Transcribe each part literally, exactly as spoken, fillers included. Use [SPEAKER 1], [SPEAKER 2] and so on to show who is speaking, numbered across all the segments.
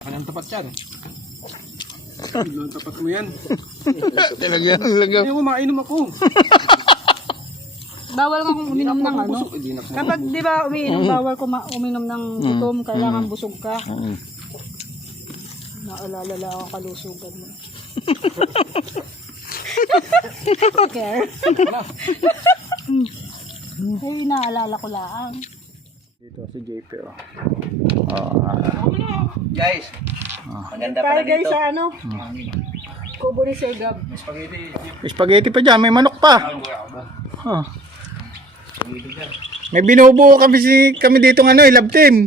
[SPEAKER 1] Anong tapat yan? Anong tapat mo yan?
[SPEAKER 2] Talagyan, talagyan.
[SPEAKER 1] Hindi ako mainom ako.
[SPEAKER 3] Bawal nga kung uminom ng ano.
[SPEAKER 1] Busog, hindi na ako
[SPEAKER 3] Kapag di ba umiinom, bawal kung ma- uminom ng gutom, kailangan busog ka.
[SPEAKER 2] Mm.
[SPEAKER 3] Naalala lang ang kalusugan mo. Care. Ay, naalala ko lang.
[SPEAKER 2] Dito si J P oh. Oh,
[SPEAKER 1] Guys, maganda
[SPEAKER 3] Kaya
[SPEAKER 1] pala
[SPEAKER 3] guys
[SPEAKER 1] dito.
[SPEAKER 3] sa ano? Kubo ni Segab.
[SPEAKER 1] Spaghetti.
[SPEAKER 2] spaghetti pa dyan, may manok pa. Oh. May binubuo kami si kami dito ng ano, eh, love team.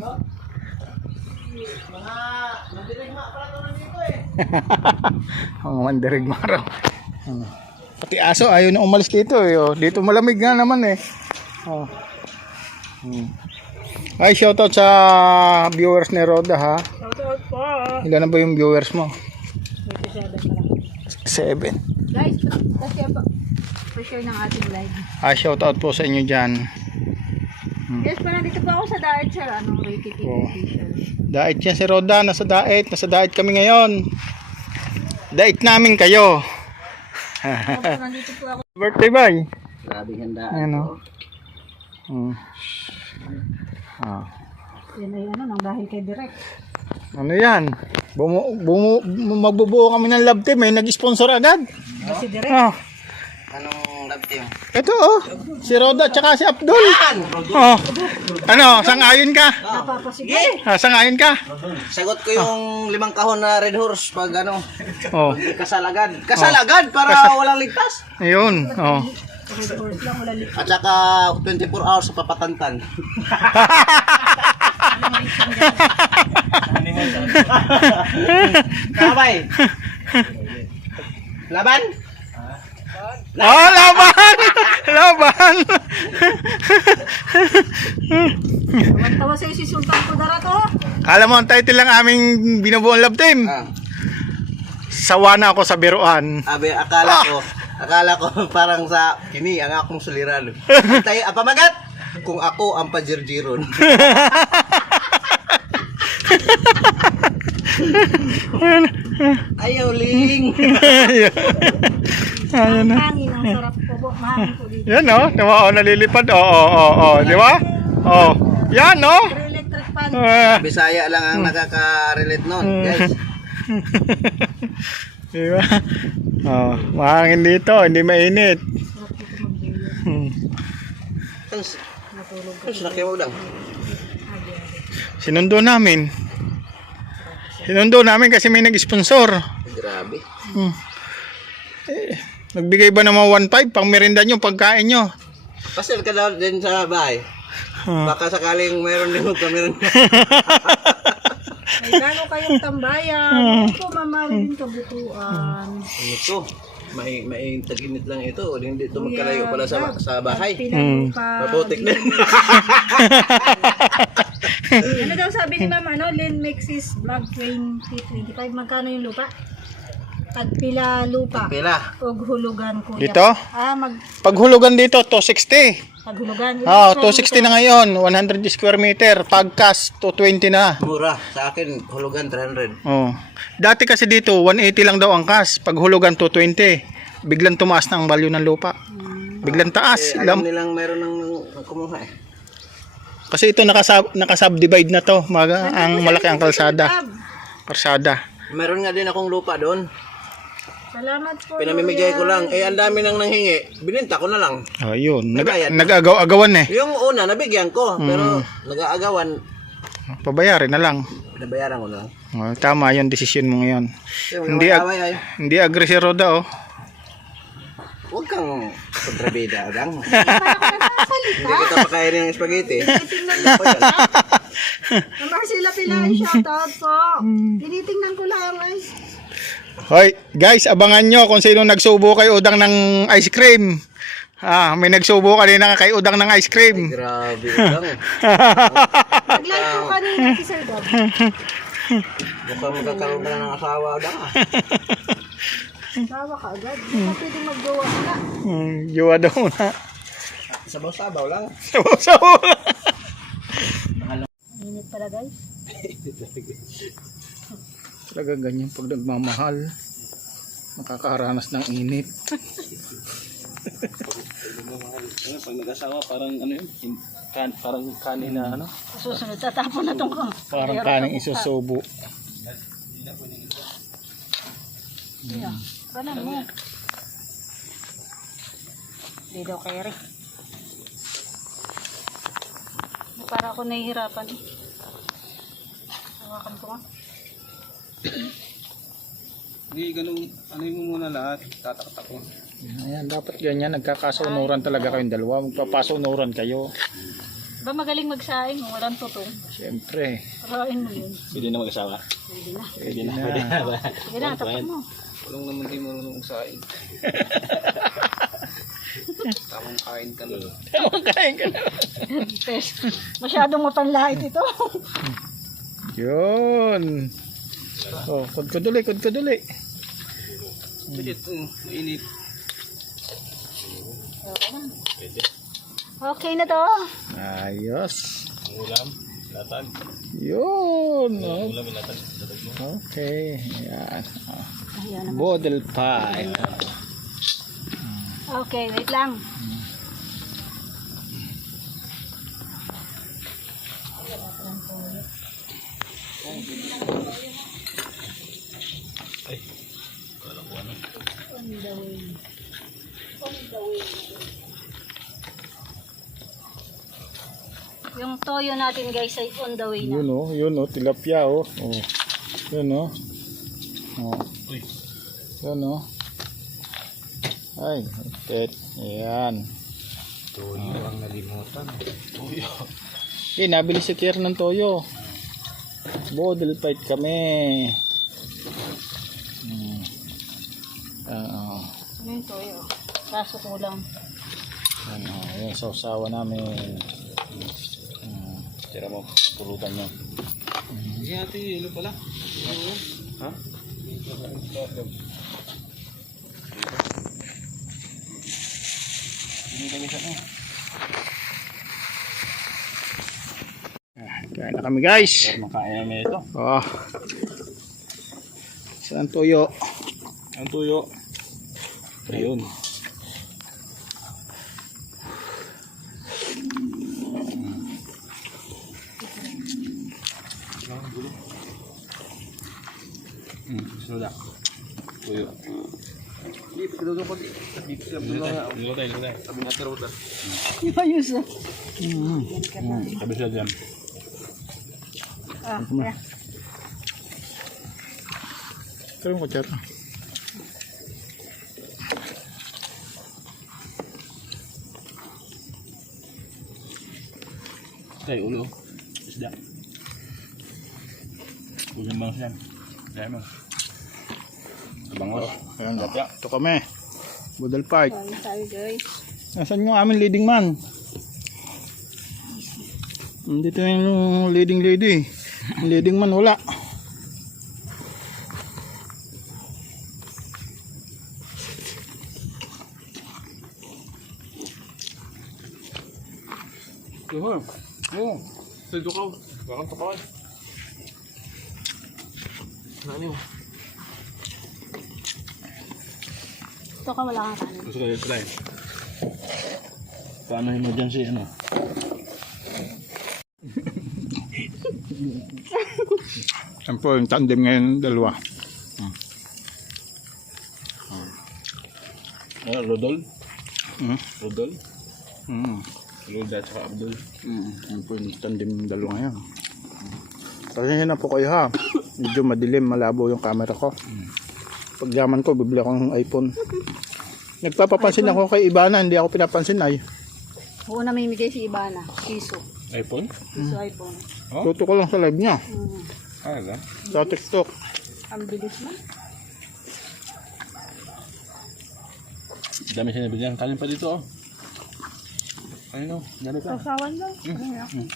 [SPEAKER 2] Mga mandarig maraw. Oh. Pati aso ayaw na umalis dito eh. Oh. Dito malamig nga naman eh. Oh. Hmm. Ay, shoutout sa viewers ni Roda ha.
[SPEAKER 3] Shoutout po.
[SPEAKER 2] Ilan na ba yung viewers mo?
[SPEAKER 3] twenty-seven pa lang.
[SPEAKER 2] Seven.
[SPEAKER 3] Guys, kasi po, pa-share ng ating live.
[SPEAKER 2] Ah, shoutout po sa inyo dyan.
[SPEAKER 3] Yes, pa nandito po ako sa diet sir. Anong rated
[SPEAKER 2] Oh.
[SPEAKER 3] official?
[SPEAKER 2] Diet yan si Roda, nasa diet, nasa diet kami ngayon. Diet namin kayo.
[SPEAKER 3] Tapos nandito po ako.
[SPEAKER 2] Birthday boy.
[SPEAKER 1] Grabe handa.
[SPEAKER 2] Ayan o. Hmm. Ah.
[SPEAKER 3] Yan ay ano, nang dahil kay Direk.
[SPEAKER 2] Ano yan? Bumu, bumu, magbubuo kami ng love team, may nag-sponsor agad.
[SPEAKER 3] Si Direk.
[SPEAKER 2] Ah.
[SPEAKER 1] Anong love team?
[SPEAKER 2] Ito oh, si Roda tsaka si Abdul. Oh. Ano, sang-ayon ka?
[SPEAKER 3] Napapasigaw.
[SPEAKER 2] Ah, sang-ayon ka?
[SPEAKER 1] Sagot ko yung limang kahon na Red Horse pag ano,
[SPEAKER 2] Oh.
[SPEAKER 1] kasalagad. Kasalagad para walang ligtas.
[SPEAKER 2] Ayun. Oh.
[SPEAKER 3] Red horse lang, wala lit.
[SPEAKER 1] At saka twenty-four hours sa papatantan. Kabay. Laban?
[SPEAKER 2] Oh, laban! Laban!
[SPEAKER 3] Tawa sa'yo si Sultan Kudara to.
[SPEAKER 2] Alam mo, ang title lang aming binubuong love team.
[SPEAKER 1] Ah,
[SPEAKER 2] Sawa na ako sa biruan.
[SPEAKER 1] abe, akala ko, akala ko parang sa kini ang akong suliran. Tay, apamagat kung ako ang pajirjiron. Ayaw ling.
[SPEAKER 2] Ayan na.
[SPEAKER 3] Hangin, ang sarap po po. Mahangin po dito.
[SPEAKER 2] Yan oh, diba? Oh, nalilipad. Oo, oo, oo, oo, di ba? Oh. Yan oh.
[SPEAKER 3] Pero electric fan.
[SPEAKER 2] Ah.
[SPEAKER 1] Bisaya lang ang nakaka-relate nun, guys.
[SPEAKER 2] Di ba? Oh, mahangin dito, hindi mainit.
[SPEAKER 3] Sarap dito mag-video.
[SPEAKER 2] Hmm.
[SPEAKER 1] Tapos,
[SPEAKER 3] Natulog ka.
[SPEAKER 1] tapos laki mo lang.
[SPEAKER 2] Sinundo namin. Sinundo namin kasi may nag-sponsor.
[SPEAKER 1] Grabe.
[SPEAKER 2] Hmm. Eh, nagbigay ba naman one five pang merinda nyo, pagkain nyo?
[SPEAKER 1] Pasal ka daw din sa bahay.
[SPEAKER 2] Ah.
[SPEAKER 1] Baka sakaling mayroon din mo kami rin.
[SPEAKER 3] May gano'n kayong tambayan. Ito, mamari din kabutuan.
[SPEAKER 1] Ano to? May may tag-init lang ito. O hindi ito magkalayo pala sa sa bahay.
[SPEAKER 3] Pinalupa.
[SPEAKER 1] Maputik na.
[SPEAKER 3] Ano daw sabi ni Mama, ano? Len Mexis Vlog twenty twenty-five. Magkano yung lupa? Pagpila lupa.
[SPEAKER 1] Pila.
[SPEAKER 3] O hulugan kuya.
[SPEAKER 2] Dito?
[SPEAKER 3] Ah, mag
[SPEAKER 2] Paghulugan dito, two sixty.
[SPEAKER 3] paghulugan.
[SPEAKER 2] Oh, two sixty na ngayon, one hundred square meter. Pagkas, two twenty na.
[SPEAKER 1] Mura. Sa akin, hulugan three hundred.
[SPEAKER 2] Oh. Dati kasi dito, one eighty lang daw ang kas. Paghulugan, two twenty. Biglang tumaas na ang value ng lupa. Biglang taas.
[SPEAKER 1] Eh, alam
[SPEAKER 2] Lam-
[SPEAKER 1] nilang mayroon ng kumuha eh.
[SPEAKER 2] Kasi ito nakasub, nakasubdivide na to. Maga, ang malaki ang kalsada. Kalsada.
[SPEAKER 1] Meron nga din akong lupa doon.
[SPEAKER 3] Salamat po.
[SPEAKER 1] Pinamimigay ko lang. Eh, ang dami nang nanghingi. Bininta ko na lang.
[SPEAKER 2] Ayun. Nag,
[SPEAKER 1] bayad.
[SPEAKER 2] nag-agaw-agawan eh.
[SPEAKER 1] Yung una, nabigyan ko. Pero nag-aagawan,
[SPEAKER 2] Pabayarin na lang.
[SPEAKER 1] nabayaran ko na lang.
[SPEAKER 2] Oh, tama yung desisyon mo ngayon.
[SPEAKER 1] Yung
[SPEAKER 2] Hindi, ag-
[SPEAKER 1] away ay,
[SPEAKER 2] hindi agri si Roda oh.
[SPEAKER 1] huwag kang kontrabida, Adang. Hindi kita pakainin ng spaghetti.
[SPEAKER 3] Tinitingnan ko lang. Na Marcela Pilar, shoutout po. Tinitingnan ko lang ay.
[SPEAKER 2] Hoy, guys, abangan nyo kung sino nagsubo kay Udang ng ice cream. Ah, may nagsubo kanina kay Udang ng ice cream.
[SPEAKER 1] Grabe, Adang.
[SPEAKER 3] Nag-live po kanina si Sir Gab.
[SPEAKER 1] Mukhang magkakaroon ka na ng asawa, Adang. ah.
[SPEAKER 3] Tawa ka agad. Hindi ka pwedeng mag-gawa ka.
[SPEAKER 2] Hmm, yuwa daw na.
[SPEAKER 1] Sabaw-sabaw lang.
[SPEAKER 2] Sabaw-sabaw.
[SPEAKER 3] Init pala guys.
[SPEAKER 2] Talaga ganyan pag nagmamahal. Nakakaranas ng init.
[SPEAKER 4] Ano, pag nag-asawa, parang ano yun, hin- kan, parang kanin na ano.
[SPEAKER 3] Susunod, tatapon na tong ko.
[SPEAKER 2] Parang kaning isusubo.
[SPEAKER 3] Yeah. Banan mo. Hindi daw kaya rin. Para ako nahihirapan. Hawakan ko nga.
[SPEAKER 4] Hindi, ganun, ano mo muna lahat, tataktak ko.
[SPEAKER 2] Ayan, dapat ganyan. Nagkakasunuran talaga kayong dalawa. Magpapasunuran kayo.
[SPEAKER 3] Ba magaling magsaing kung walang tutong.
[SPEAKER 2] Siyempre.
[SPEAKER 3] Parain mo yun.
[SPEAKER 4] Pwede na mag-asawa.
[SPEAKER 3] Pwede na.
[SPEAKER 2] Pwede na.
[SPEAKER 3] Sige na, tapat mo.
[SPEAKER 4] Walang naman di marunong sain. Tamang kain ka na.
[SPEAKER 2] Tamang kain ka na.
[SPEAKER 3] Pes, masyadong mapanlait ito.
[SPEAKER 2] Yun. Oh, kudkuduli, kudkuduli.
[SPEAKER 4] Pwede ito, mainit.
[SPEAKER 3] Okay na. Okay na to.
[SPEAKER 2] Ayos.
[SPEAKER 4] Ulam, latag.
[SPEAKER 2] Yun. Oh.
[SPEAKER 4] Ulam, latag.
[SPEAKER 2] Okay. Ayan. Oh.
[SPEAKER 3] Ayan naman.
[SPEAKER 2] Bodel pie.
[SPEAKER 3] Okay, wait lang. On the way. On the way. Yung toyo natin guys ay on the way na.
[SPEAKER 2] Yun oh, yun oh, tilapia oh. Oh. Yun oh. Oh. Yun oh. Ay, tet. Ayan.
[SPEAKER 4] Tuloy ang nalimutan. Tuyo.
[SPEAKER 2] Okay, nabili si Kier ng toyo. Bodel fight kami. Hmm. Oo.
[SPEAKER 3] Ano yung toyo? Kaso kulang.
[SPEAKER 2] Ano, yung sausawa namin. Hmm.
[SPEAKER 4] Tira mo, pulutan nyo. Sige ate, ano pala? Ha? Hindi kami sa ano.
[SPEAKER 2] Ah, kain na kami guys.
[SPEAKER 4] Makain namin ito.
[SPEAKER 2] Oh. Saan toyo?
[SPEAKER 4] Ang tuyo. Ayun. Hmm, sudah. Tuyo. Hindi, pagkado ko di. Dito siya. Dito tayo, dito tayo. Sabi nga taro ta.
[SPEAKER 3] Ayos ah.
[SPEAKER 2] Hmm.
[SPEAKER 4] Sabi siya dyan.
[SPEAKER 3] Ah, yeah.
[SPEAKER 2] Ito yung kutsara.
[SPEAKER 4] Tay, ulo. Isda. Ulang bang siya. Dahil mo. Bangos.
[SPEAKER 2] Ayan, ito kami. Bodel fight.
[SPEAKER 3] Kain tayo guys.
[SPEAKER 2] Nasaan yung aming leading man? Dito yung leading lady. Yung leading man wala.
[SPEAKER 4] Tuho. Oo. Tudo ka. Bakang kapawan. Ano yun?
[SPEAKER 3] Ito ka wala kang kanin.
[SPEAKER 4] Gusto kayo try. Paano emergency ano?
[SPEAKER 2] Yan po yung tandem ngayon dalawa.
[SPEAKER 4] Ano, Rodol?
[SPEAKER 2] Hmm?
[SPEAKER 4] Rodol?
[SPEAKER 2] Hmm.
[SPEAKER 4] Rodol at saka Abdul.
[SPEAKER 2] Hmm. Yan po yung tandem ng dalawa ngayon. Pasensya na po kayo ha. Medyo madilim, malabo yung camera ko. Pagyaman ko, bibili akong iPhone. Nagpapapansin ako kay Ibana, hindi ako pinapansin ay.
[SPEAKER 3] Oo, namimigay si Ibana. Piso.
[SPEAKER 4] iPhone?
[SPEAKER 3] Piso iPhone.
[SPEAKER 4] Oh?
[SPEAKER 2] Tuto ko lang sa live niya.
[SPEAKER 3] Mm.
[SPEAKER 4] Ah, ba?
[SPEAKER 2] Sa TikTok.
[SPEAKER 3] Ang bilis man.
[SPEAKER 4] Dami siya nabigyan. Kanin pa dito oh. Ano? Dami pa.
[SPEAKER 3] Kasawan lang. Mm.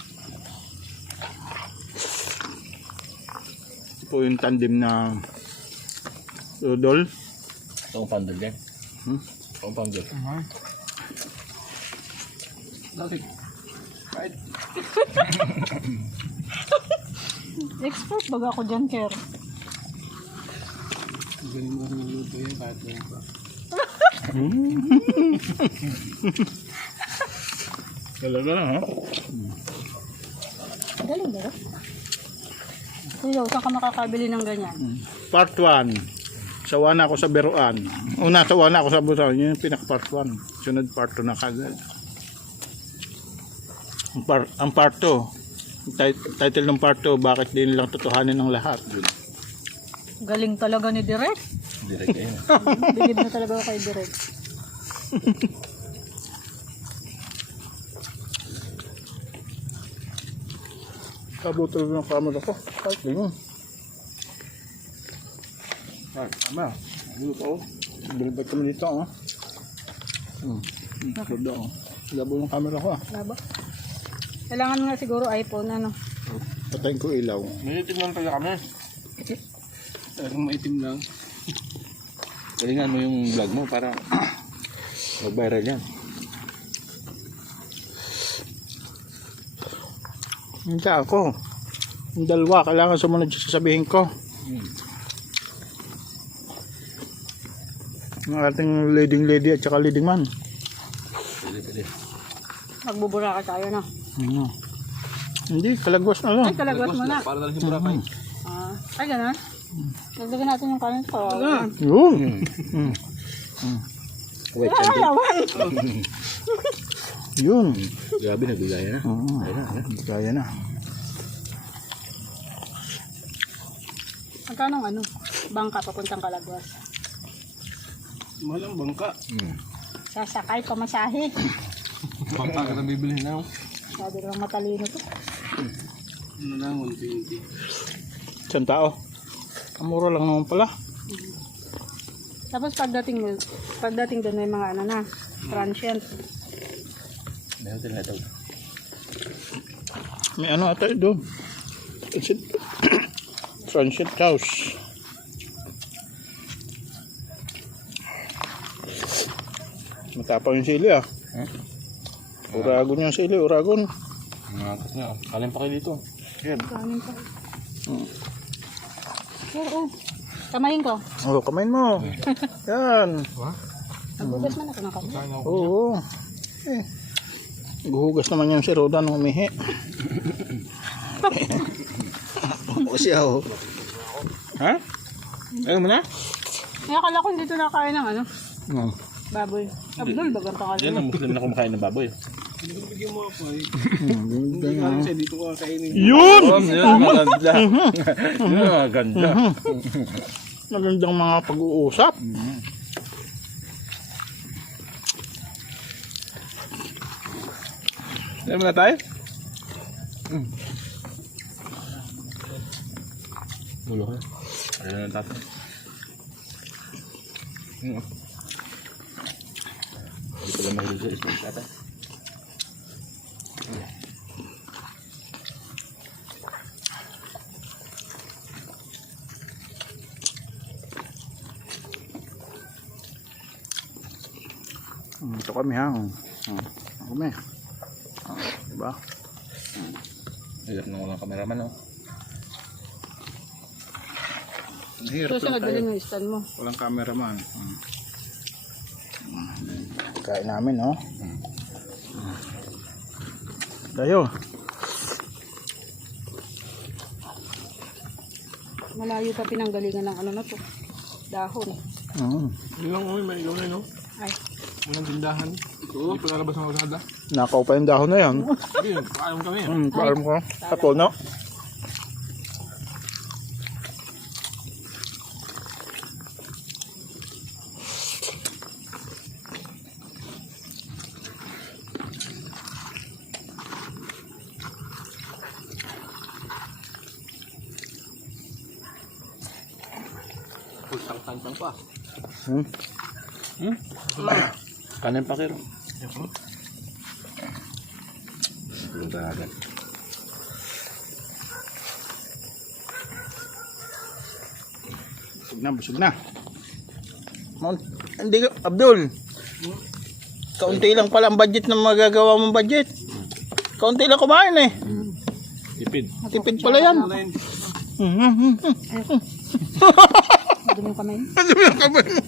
[SPEAKER 2] Ito po yung tandem na Rodol.
[SPEAKER 4] Ito ang pandal yan.
[SPEAKER 2] Hmm?
[SPEAKER 4] Ito ang pandal. Dati. Kahit.
[SPEAKER 3] Expert baga ako dyan, Ker.
[SPEAKER 4] Galing mo rin luto yun kahit lang pa.
[SPEAKER 2] Talaga na, ha?
[SPEAKER 3] Galing ba? Kuya, saan ka makakabili ng ganyan?
[SPEAKER 2] Part one. Sawa na ako sa biruan. Una, sawa na ako sa biruan. Yun yung pinak part one. Sunod part two na kagad. Ang part, ang part two. Tit- title ng part two, bakit din lang totohanin ng lahat. Yun.
[SPEAKER 3] Galing talaga ni Direk.
[SPEAKER 4] Direct kayo na.
[SPEAKER 3] Bilib na talaga ako kay Direk.
[SPEAKER 2] Kabutol ng camera ko. Kahit ganyan.
[SPEAKER 4] Ah, tama. Luto ko.
[SPEAKER 2] Bilibad kami dito, ha? Hmm. Ganda, oh. Labo ng camera ko, ah.
[SPEAKER 3] Labo. Kailangan nga siguro iPhone, ano?
[SPEAKER 2] Patayin ko ilaw.
[SPEAKER 4] Maitim lang talaga kami. Talagang maitim lang. Galingan mo yung vlog mo para mag-viral yan.
[SPEAKER 2] Hindi ako. Yung dalawa, kailangan sumunod sa sasabihin ko.
[SPEAKER 4] Hmm.
[SPEAKER 2] Ang ating leading lady at saka leading man.
[SPEAKER 4] Pwede, pwede.
[SPEAKER 3] Magbubura ka tayo, no?
[SPEAKER 2] Hmm. Hindi, kalagwas na lang.
[SPEAKER 3] Ay, kalagwas mo na.
[SPEAKER 4] Para na rin Boracay.
[SPEAKER 3] Ah, ay, gano'n? Nagdagan natin yung kanin ko.
[SPEAKER 2] Yun. Hmm.
[SPEAKER 4] Wait,
[SPEAKER 3] Ay, ayawan!
[SPEAKER 2] Yun.
[SPEAKER 4] grabe, nabigaya na.
[SPEAKER 2] Oo.
[SPEAKER 4] Ayun na, ayun.
[SPEAKER 2] Kaya na.
[SPEAKER 3] Magkano ang ano? Bangka papuntang Kalagwas.
[SPEAKER 4] Mahal ang bangka. Hmm.
[SPEAKER 3] Sasakay, pamasahe.
[SPEAKER 4] Bangka ka na bibili na.
[SPEAKER 3] Sabi lang matalino to.
[SPEAKER 4] Ano lang, one twenty.
[SPEAKER 2] Isang tao. Ang mura lang naman pala.
[SPEAKER 3] Tapos pagdating mo, pagdating doon may mga ano na, transient.
[SPEAKER 4] May hotel na ito.
[SPEAKER 2] May ano ata doon. Transit. Transit house. Matapang yung sili, ah.
[SPEAKER 4] Hmm?
[SPEAKER 2] Uragon yung sili, uragon.
[SPEAKER 4] Mga atas na. Kalin pa kayo dito. Yan.
[SPEAKER 3] Kanin pa. Oo. Kamayin ko.
[SPEAKER 2] Oh, kamain mo. Yan.
[SPEAKER 3] Nagugas man ako ng kanin.
[SPEAKER 2] Oo. Eh. Guhugas naman yan si Roda nung umihi. O siya, oh.
[SPEAKER 4] Ha? Ayaw mo na?
[SPEAKER 3] Ay, akala ko dito nakain ng ano,
[SPEAKER 2] Hmm.
[SPEAKER 3] baboy. Abdul, bagang pangalan
[SPEAKER 4] Yan
[SPEAKER 3] mo.
[SPEAKER 4] ang Muslim na kumakain ng baboy.
[SPEAKER 2] Hmm, ganyan, ah.
[SPEAKER 4] Dito ko kainin.
[SPEAKER 2] Yun!
[SPEAKER 4] Oh, yun, maganda. Yun, maganda.
[SPEAKER 2] Magandang mga pag-uusap.
[SPEAKER 4] Ayaw mo na tayo? Gulo ka. Ayaw na ng tatay. Hmm. Hindi pala mahilig sa isang tatay.
[SPEAKER 2] Hmm, ito kami, ha. Hmm. Ito kami. Ah, diba?
[SPEAKER 4] Hirap na walang kameraman, oh.
[SPEAKER 2] Ang hirap
[SPEAKER 3] Susunod
[SPEAKER 2] lang tayo.
[SPEAKER 3] din yung stand mo.
[SPEAKER 2] Walang cameraman. Hmm. Kain namin, no? Hmm. Tayo.
[SPEAKER 3] Malayo pa pinanggalingan ng ano na to. Dahon.
[SPEAKER 2] Hmm.
[SPEAKER 4] Yun lang, oh, may gawin, no?
[SPEAKER 3] Ay,
[SPEAKER 4] Walang tindahan. Hindi pa lalabas ng kalsada.
[SPEAKER 2] Nakaw pa yung dahon na yan.
[SPEAKER 4] Hindi, paalam kami.
[SPEAKER 2] Hmm, paalam ko. Tapos, no?
[SPEAKER 4] Pultang-tantang pa.
[SPEAKER 2] Hmm.
[SPEAKER 4] Hmm? Kanin pa kiro. Belum agad.
[SPEAKER 2] Busog na, busog na. Mount, hindi, Abdul. Kaunti lang pala ang budget na magagawa mong budget. Kaunti lang kumain eh.
[SPEAKER 4] Tipid.
[SPEAKER 2] Tipid pala yan.
[SPEAKER 3] madumi yung kamay.
[SPEAKER 2] Madumi ang kamay mo.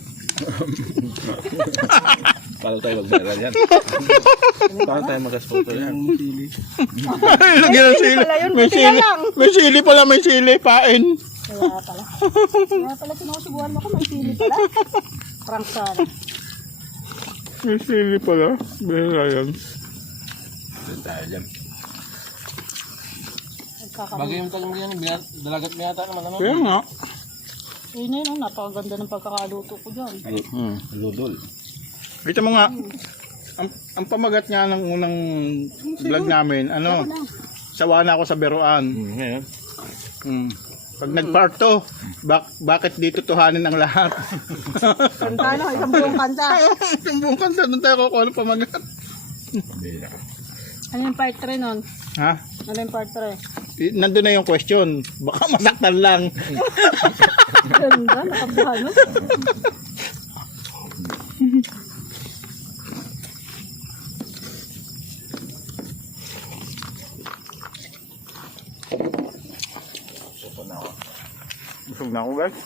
[SPEAKER 4] Paano tayo mag-viral yan? Paano tayo mag-sponsor yan?
[SPEAKER 2] Lagyan ng sili.
[SPEAKER 3] pala yun,
[SPEAKER 2] May
[SPEAKER 3] buti
[SPEAKER 2] sili.
[SPEAKER 3] na lang.
[SPEAKER 2] May sili pala, may sili. Pain.
[SPEAKER 3] Kaya pala. Kaya pala sinusubuhan mo ko, may sili pala. Prank sana.
[SPEAKER 2] May sili pala. Bihira yan.
[SPEAKER 4] Doon tayo dyan.
[SPEAKER 3] Nagkakaroon.
[SPEAKER 4] Bagay yung tagang yan, binat- dalagat mo yata naman ano?
[SPEAKER 2] Kaya nga.
[SPEAKER 3] Yun na yun, oh, napakaganda ng pagkakaluto ko dyan.
[SPEAKER 2] Hmm.
[SPEAKER 4] Ludol.
[SPEAKER 2] Kita mo nga, ang, ang pamagat niya ng unang vlog namin, ano, sawa na ako sa biruan.
[SPEAKER 4] Hmm, ngayon.
[SPEAKER 2] Hmm. Pag nag-part two, bak bakit dito tuhanin ang lahat?
[SPEAKER 3] Kanta na, isang buong kanta.
[SPEAKER 2] Yung buong kanta, doon tayo kukuha ng pamagat.
[SPEAKER 4] Bira.
[SPEAKER 3] Ano yung part three nun?
[SPEAKER 2] Ha?
[SPEAKER 3] Ano yung part three?
[SPEAKER 2] I- Nandun na yung question. Baka masaktan lang.
[SPEAKER 3] Ganda, nakabuhan mo.
[SPEAKER 2] Busog na ako, guys.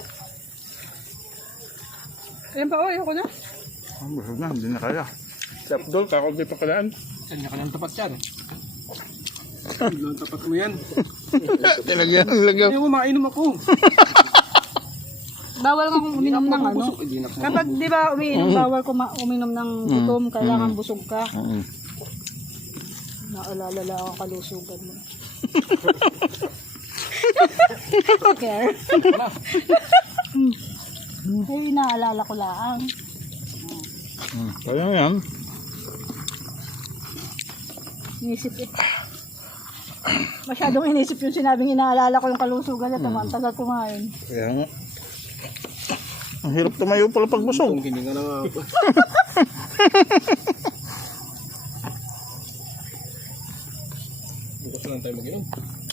[SPEAKER 3] Ayan pa, oh, ayoko na.
[SPEAKER 2] Ah, busog na, hindi na kaya. Si Abdul, kakulti pa kalaan.
[SPEAKER 4] Kanya-kanyang tapat yan. Ilang tapat mo yan.
[SPEAKER 2] Tinagyan, lagyan.
[SPEAKER 4] Ayaw mo, makainom ako.
[SPEAKER 3] Bawal nga kung uminom ng ano.
[SPEAKER 4] Hindi na ako.
[SPEAKER 3] Kapag di ba umiinom, bawal ko ma- uminom ng gutom, kailangan busog ka.
[SPEAKER 2] Mm.
[SPEAKER 3] Naalala lang ang kalusugan mo. Okay. Ay, naalala ko lang.
[SPEAKER 2] Mm. Kaya yan.
[SPEAKER 3] Inisip eh. Masyadong inisip yung sinabing inaalala ko yung kalusugan at ang tagal kumain.
[SPEAKER 2] Kaya nga. Ang hirap tumayo pala pag busog.
[SPEAKER 4] Hindi nga na ako. Bukas lang tayo mag-inom.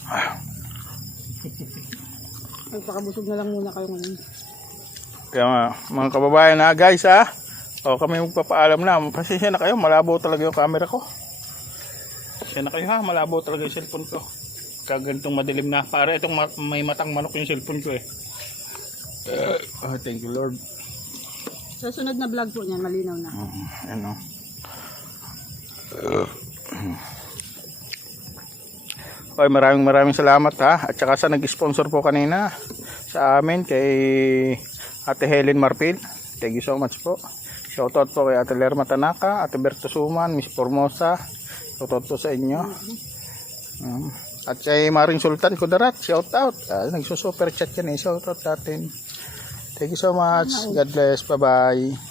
[SPEAKER 3] Nagpakabusog na lang muna kayo ngayon.
[SPEAKER 2] Kaya nga, mga kababayan na guys ha. O kami magpapaalam na. Pasensya na kayo, malabo talaga yung camera ko. Pasensya na kayo ha, malabo talaga yung cellphone ko. Kagantong madilim na. Para itong ma- may matang manok yung cellphone ko eh. Uh, oh, thank you Lord.
[SPEAKER 3] Sa sunod na vlog po niyan, malinaw na.
[SPEAKER 2] Uh, ano. Okay, maraming maraming salamat ha. At saka sa nag-sponsor po kanina sa amin kay Ate Helen Marpil. Thank you so much po. Shoutout po kay Ate Lerma Tanaka, Ate Berto Suman, Miss Formosa. Shoutout po sa inyo. Um, at kay Maring Sultan Kudarat, shoutout. Uh, nagsusuper chat yan eh. Shoutout natin. Thank you so much. God bless. Bye-bye.